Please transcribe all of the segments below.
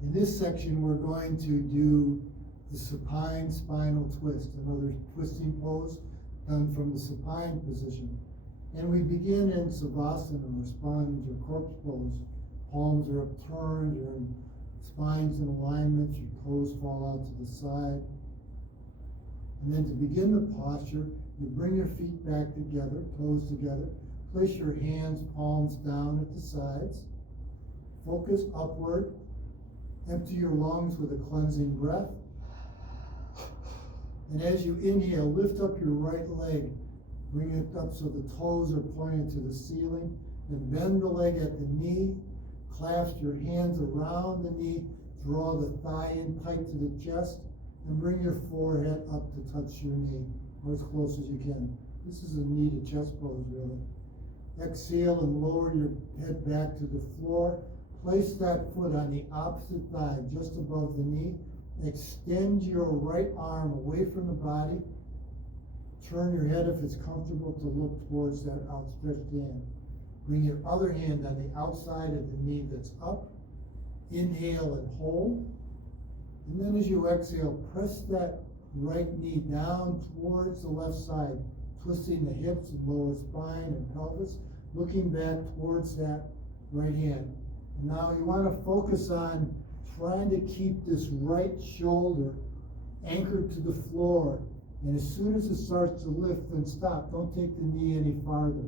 In this section, we're going to do the supine spinal twist, another twisting pose done from the supine position. And we begin in savasana, or sponge, or corpse pose. Palms are upturned, your spine's in alignment, your toes fall out to the side. And then to begin the posture, you bring your feet back together, toes together. Place your hands, palms down at the sides. Focus upward. Empty your lungs with a cleansing breath. And as you inhale, lift up your right leg. Bring it up so the toes are pointed to the ceiling. Then bend the leg at the knee. Clasp your hands around the knee. Draw the thigh in tight to the chest. And bring your forehead up to touch your knee, or as close as you can. This is a knee to chest pose, really. Exhale and lower your head back to the floor. Place that foot on the opposite thigh, just above the knee. Extend your right arm away from the body. Turn your head if it's comfortable to look towards that outstretched hand. Bring your other hand on the outside of the knee that's up. Inhale and hold. And then as you exhale, press that right knee down towards the left side, twisting the hips and lower spine and pelvis, looking back towards that right hand. And now you want to focus on trying to keep this right shoulder anchored to the floor. And as soon as it starts to lift, then stop. Don't take the knee any farther.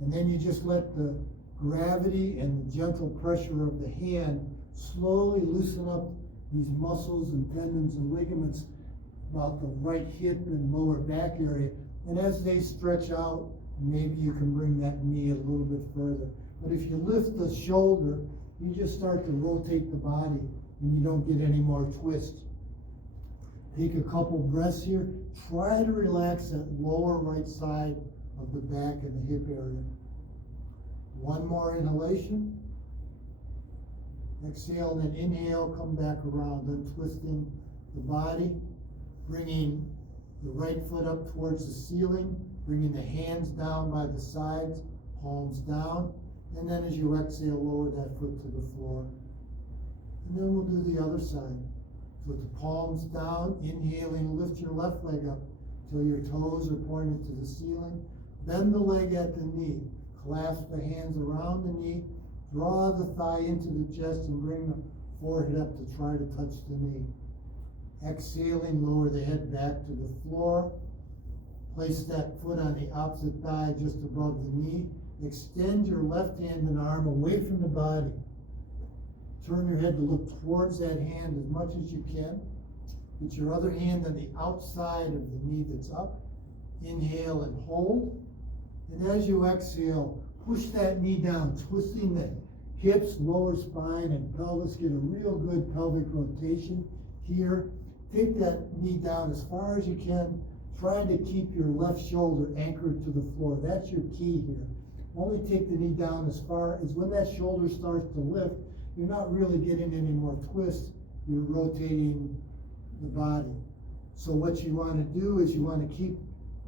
And then you just let the gravity and the gentle pressure of the hand slowly loosen up these muscles and tendons and ligaments about the right hip and lower back area. And as they stretch out, maybe you can bring that knee a little bit further. But if you lift the shoulder, you just start to rotate the body and you don't get any more twist. Take a couple breaths here. Try to relax that lower right side of the back and the hip area. One more inhalation. Exhale and then inhale, come back around, then twisting the body, bringing the right foot up towards the ceiling, bringing the hands down by the sides, palms down, and then as you exhale, lower that foot to the floor. And then we'll do the other side. With the palms down, inhaling, lift your left leg up till your toes are pointed to the ceiling. Bend the leg at the knee, clasp the hands around the knee, draw the thigh into the chest and bring the forehead up to try to touch the knee. Exhaling, lower the head back to the floor. Place that foot on the opposite thigh just above the knee. Extend your left hand and arm away from the body. Turn your head to look towards that hand as much as you can. Put your other hand on the outside of the knee that's up. Inhale and hold. And as you exhale, push that knee down, twisting the hips, lower spine, and pelvis. Get a real good pelvic rotation here. Take that knee down as far as you can. Try to keep your left shoulder anchored to the floor. That's your key here. Only take the knee down as far as when that shoulder starts to lift, you're not really getting any more twist. You're rotating the body. So what you want to do is you want to keep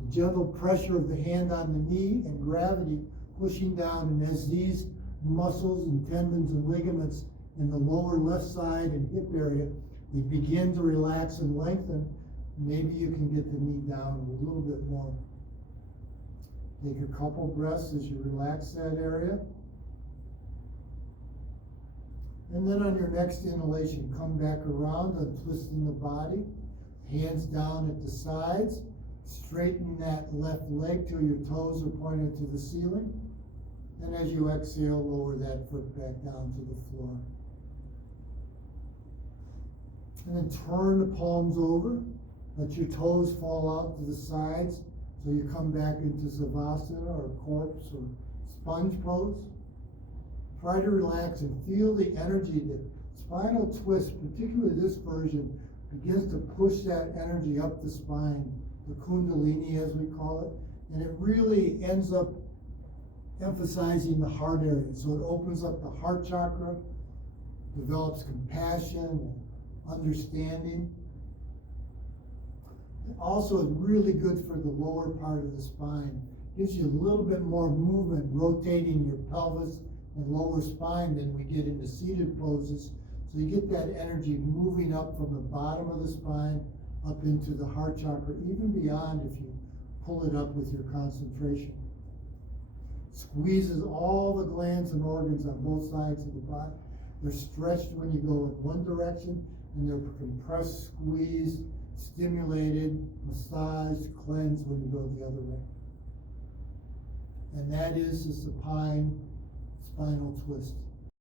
the gentle pressure of the hand on the knee and gravity pushing down, and as these muscles and tendons and ligaments in the lower left side and hip area, they begin to relax and lengthen, maybe you can get the knee down a little bit more. Take a couple breaths as you relax that area. And then on your next inhalation, come back around, untwisting the body, hands down at the sides, straighten that left leg till your toes are pointed to the ceiling. And as you exhale, lower that foot back down to the floor. And then turn the palms over. Let your toes fall out to the sides so you come back into savasana or corpse or sponge pose. Try to relax and feel the energy. The spinal twist, particularly this version, begins to push that energy up the spine, the kundalini as we call it, and it really ends up emphasizing the heart area. So it opens up the heart chakra, develops compassion, understanding. It also is really good for the lower part of the spine. Gives you a little bit more movement, rotating your pelvis and lower spine than we get into seated poses. So you get that energy moving up from the bottom of the spine, up into the heart chakra, even beyond if you pull it up with your concentration. Squeezes all the glands and organs on both sides of the body. They're stretched when you go in one direction, and they're compressed, squeezed, stimulated, massaged, cleansed when you go the other way. And that is the supine spinal twist.